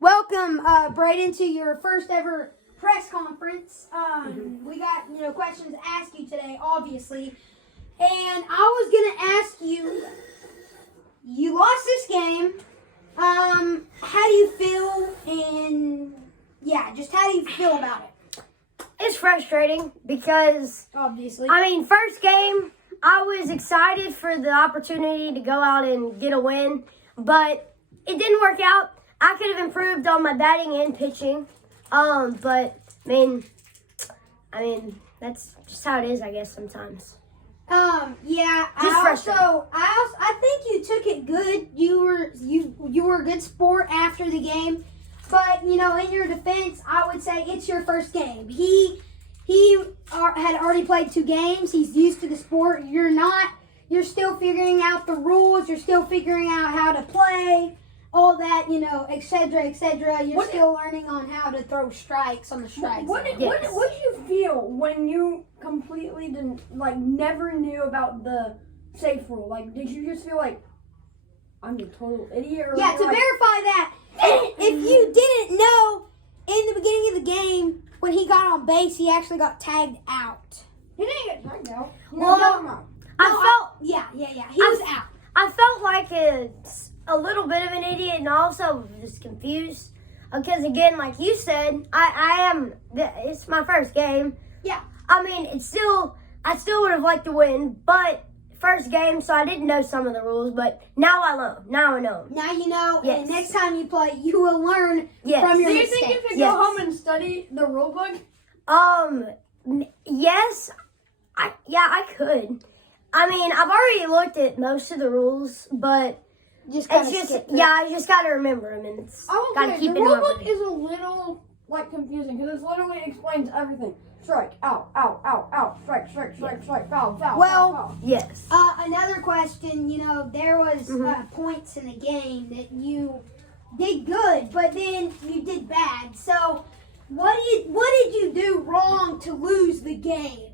Welcome, Brayden, to your first ever press conference. We got questions to ask you today, obviously, and I was gonna ask you. You lost this game. How do you feel? And just how do you feel about it? It's frustrating because, Obviously, first game, I was excited for the opportunity to go out and get a win, but it didn't work out. I could have improved on my batting and pitching, but that's just how it is, I guess, sometimes. I think you took it good. You were a good sport after the game, but in your defense, I would say it's your first game. He had already played 2 games. He's used to the sport. You're not. You're still figuring out the rules. You're still figuring out how to play. All that, et cetera, et cetera. You're still learning on how to throw strikes on the strike What zone. did you feel when you completely never knew about the safe rule? Did you just feel like I'm a total idiot? Or To verify that, if you didn't know in the beginning of the game when he got on base, he actually got tagged out. He didn't get tagged out. He Well, He was out. I felt like it's a little bit of an idiot, and also just confused because, again, like you said, it's my first game. Yeah. I still would have liked to win, but first game, so I didn't know some of the rules, but now I know. Now I know. Now you know, Yes. and next time you play, you will learn Yes. from your Do you mistakes. think you could Yes. go home and study the rule book? Yes, I could. I've already looked at most of the rules, but Just it's just, I just got to remember them, and it's got to keep the it in rule my book brain. is a little confusing because it literally explains everything. Strike, out, out, out, out, strike, strike, strike, strike, foul, foul, Well, foul, foul. Yes. Another question, there was points in the game that you did good, but then you did bad. So, what did you do wrong to lose the game?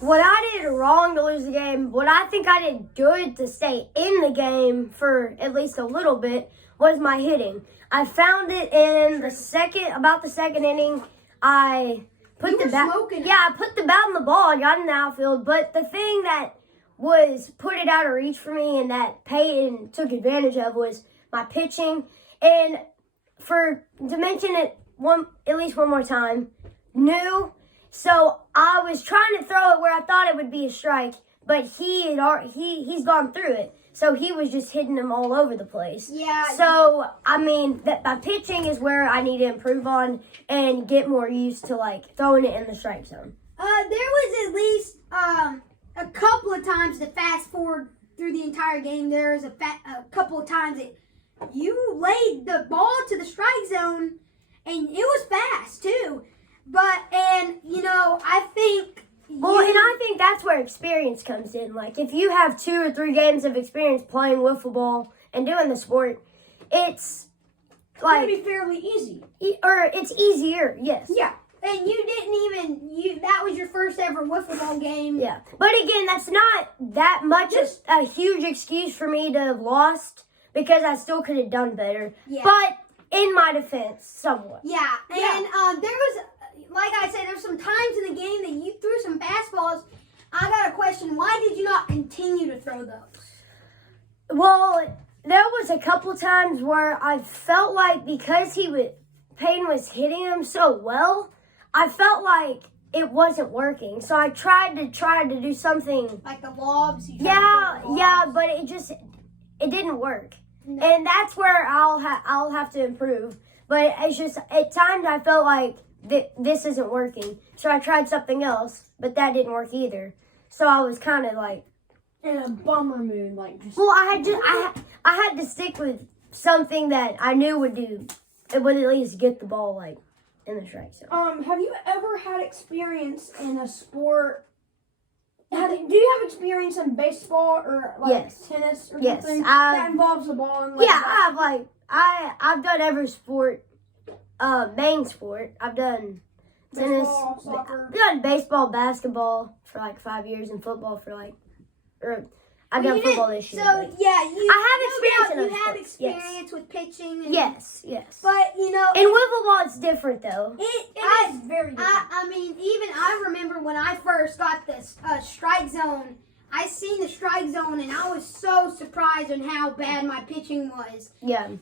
What I did wrong to lose the game, what I think I did good to stay in the game for at least a little bit, was my hitting. I found it in about the second inning. I put the bat. Yeah, I put the bat on the ball. I got in the outfield. But the thing that was put it out of reach for me and that Peyton took advantage of was my pitching. And to mention it at least one more time, new. So I was trying to throw it where I thought it would be a strike, but he's gone through it. So he was just hitting them all over the place. Yeah. So that my pitching is where I need to improve on and get more used to throwing it in the strike zone. There was at least a couple of times to fast forward through the entire game. There was a couple of times that you laid the ball to the strike zone, and it was fast too. I think. Well, and I think that's where experience comes in. If you have 2 or 3 games of experience playing wiffle ball and doing the sport, it's It'd be fairly easy. Or it's easier, yes. Yeah. And you didn't even, that was your first ever wiffle ball game. Yeah. But again, that's not that much a huge excuse for me to have lost because I still could have done better. Yeah. But in my defense, somewhat. Yeah. And there was, like I said, there's some times in the game that you threw some fastballs. I got a question. Why did you not continue to throw those? Well, there was a couple times where I felt like because Peyton was hitting him so well, I felt like it wasn't working. So I tried to do something. Like the lobs? But it didn't work. No. And that's where I'll have to improve. But it's just, at times I felt like this isn't working. So I tried something else, but that didn't work either. So I was kind of in a bummer mood, Well, I had to stick with something that I knew would at least get the ball in the strike zone. Have you ever had experience in a sport? Do you have experience in baseball or yes. tennis or yes. something that involves the ball? And I've done every sport, main sport. I've done tennis, baseball, soccer. I've done baseball, basketball for 5 years, and football for I've done football this year. So yeah, I have experience in you those have sports, experience with pitching. And, Yes. But In wiffle ball, it's different though. It is very different. I mean, even I remember when I first got this strike zone. I seen the strike zone and I was so surprised on how bad my pitching was. Yeah. And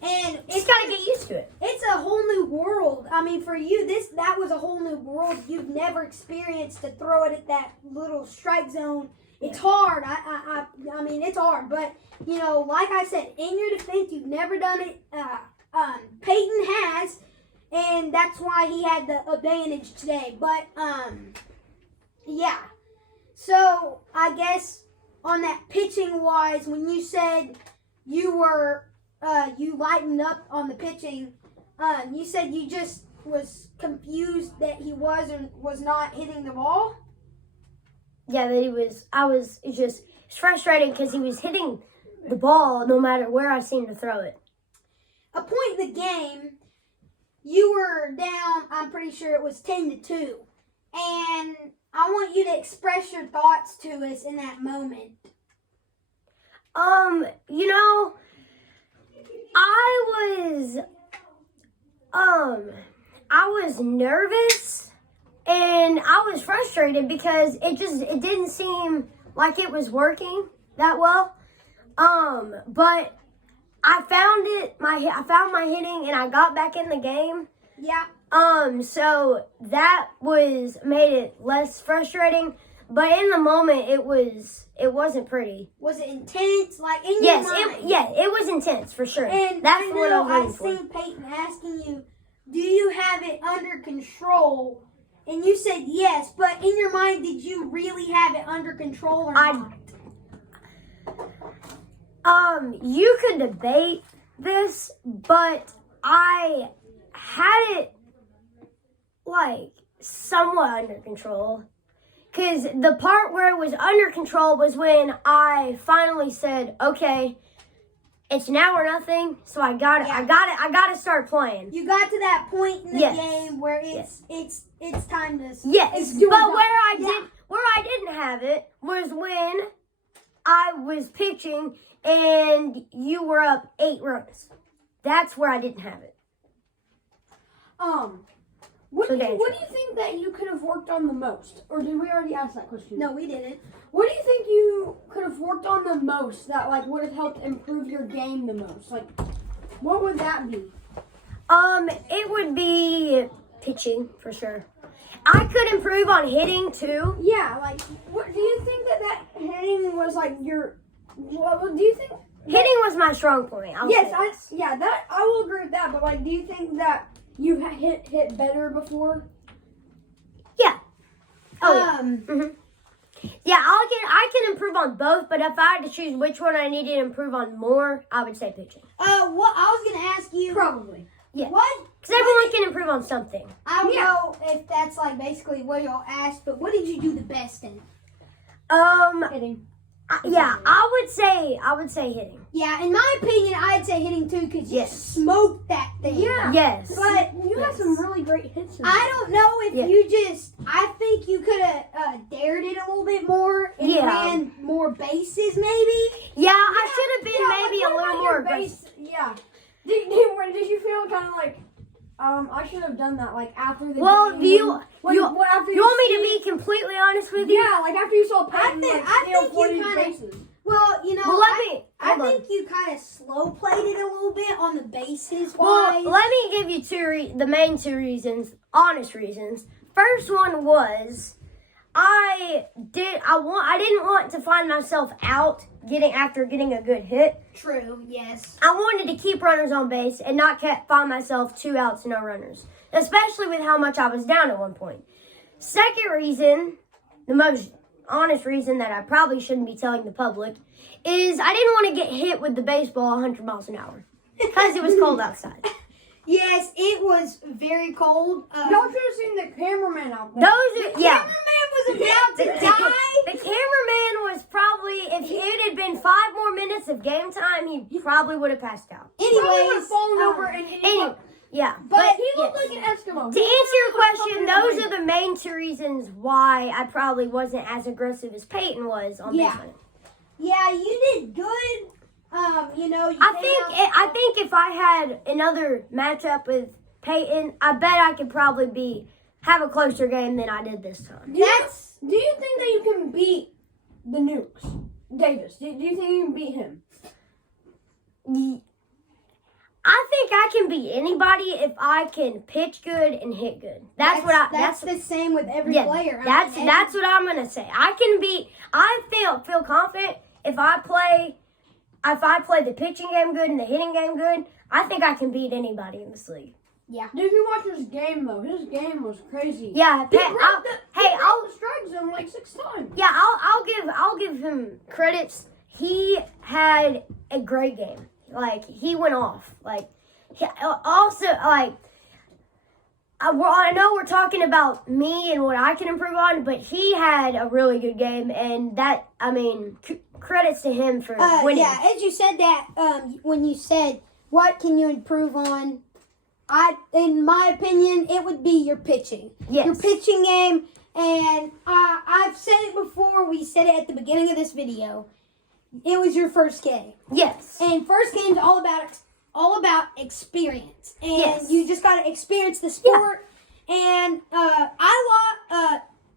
Just gotta get used to it. It's a whole new world. I mean, for you, that was a whole new world. You've never experienced to throw it at that little strike zone. It's hard. I mean, it's hard. But like I said, in your defense, you've never done it. Peyton has, and that's why he had the advantage today. But yeah. So I guess on that pitching wise, when you said you were you lightened up on the pitching, you said you just was confused that he was or was not hitting the ball. Yeah, it's frustrating because he was hitting the ball no matter where I seemed to throw it. A point in the game, you were down. I'm pretty sure it was 10-2, and I want you to express your thoughts to us in that moment. I was nervous and I was frustrated because it didn't seem like it was working that well. But I found my hitting and I got back in the game. Yeah. So that made it less frustrating, but in the moment it wasn't pretty. Was it intense? Like in your mind? It was intense for sure. And that's what I was seen Peyton asking you, do you have it under control? And you said yes, but in your mind, did you really have it under control or not? You could debate this, but I had it like somewhat under control. Because the part where it was under control was when I finally said, okay, it's now or nothing, so I gotta start playing. You got to that point in the game where it's time to where I didn't have it was when I was pitching and you were up 8 runs. That's where I didn't have it. What do you think that you could have worked on the most? Or did we already ask that question? No, we didn't. What do you think you could have worked on the most that would have helped improve your game the most? What would that be? It would be pitching for sure. I could improve on hitting too. Yeah, what do you think that hitting was your? Do you think hitting was my strong point? I will agree with that. But do you think that you hit better before? Yeah. Yeah, I can improve on both, but if I had to choose which one I needed to improve on more, I would say pitching. What I was gonna ask you, probably. Yeah. What? Because everyone can improve on something. I don't know if that's basically what y'all asked, but what did you do the best in? Hitting. I would say hitting. Yeah, in my opinion, I'd say hitting too, because you smoked that thing. Yeah. Yes. But you had some really great hits. I don't know if I think you could have dared it a little bit more and ran more bases, maybe. Yeah, I should have been maybe a little more aggressive. Yeah. Did you feel kind of I should have done that after the game? Well, you want me to be completely honest with you? Yeah, after you saw Peyton, I think you kind of. Well, I think you kind of slow played it a little bit on the bases. Well, let me give you the main two reasons, honest reasons. First one was I didn't want to find myself out after getting a good hit. True, yes. I wanted to keep runners on base and not find myself 2 outs, no runners, especially with how much I was down at one point. Second reason, the most honest reason that I probably shouldn't be telling the public, is I didn't want to get hit with the baseball 100 miles an hour because it was cold outside. Yes, it was very cold. Y'all should have seen the cameraman out there. Cameraman was about to die. The cameraman was probably, if it had been 5 more minutes of game time, he probably would have passed out. Anyways, fallen over and but he looked like an Eskimo. To answer your question, those are the main 2 reasons why I probably wasn't as aggressive as Peyton was on base running. Yeah, you did good. You know, you I think if I had another matchup with Peyton, I bet I could probably have a closer game than I did this time. Do you think that you can beat the Nukes? Davis, do you think you can beat him? I think I can beat anybody if I can pitch good and hit good. That's the same with every player. That's what I'm gonna say. I feel confident if I play the pitching game good and the hitting game good. I think I can beat anybody in this league. Yeah. Did you watch his game though? His game was crazy. Yeah. He broke the strike zone like 6 times. Yeah, I'll give him credits. He had a great game. Like, he went off. Like, also, like, I know we're talking about me and what I can improve on, but he had a really good game, and that, I mean, credits to him for winning. Yeah, as you said that, when you said, what can you improve on? In my opinion, it would be your pitching. Yes. Your pitching game, and I've said it before, we said it at the beginning of this video. It was your first game. Yes. And first game's all about experience. And Yes. you just got to experience the sport. Yeah. And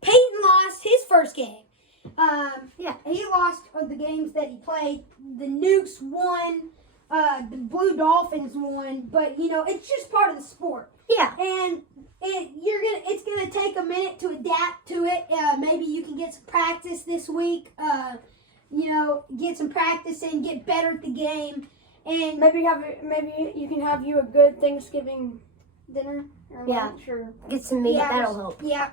Peyton lost his first game. He lost the games that he played. The Nukes won. The Blue Dolphins won. But, you know, it's just part of the sport. Yeah. And it's gonna take a minute to adapt to it. Maybe you can get some practice this week. You know, get some practice and get better at the game, and maybe you can have a good Thanksgiving dinner. Yeah, sure. Get some meat. That'll help. Yeah,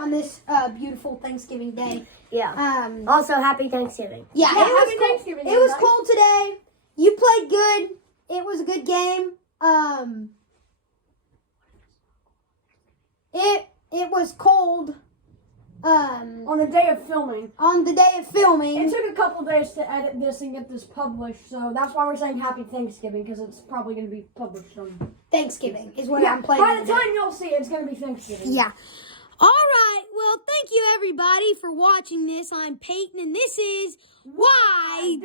on this beautiful Thanksgiving day. Yeah. Also, happy Thanksgiving. Yeah, happy Thanksgiving. It was cold today. You played good. It was a good game. It was cold. On the day of filming. It took a couple days to edit this and get this published, so that's why we're saying Happy Thanksgiving, because it's probably going to be published on Thanksgiving is what I'm planning. By the time you'll see it, it's going to be Thanksgiving. Yeah. All right. Well, thank you everybody for watching this. I'm Peyton, and this is YWL.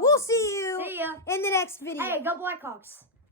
We'll see you See ya. in the next video. Hey, go Blackhawks.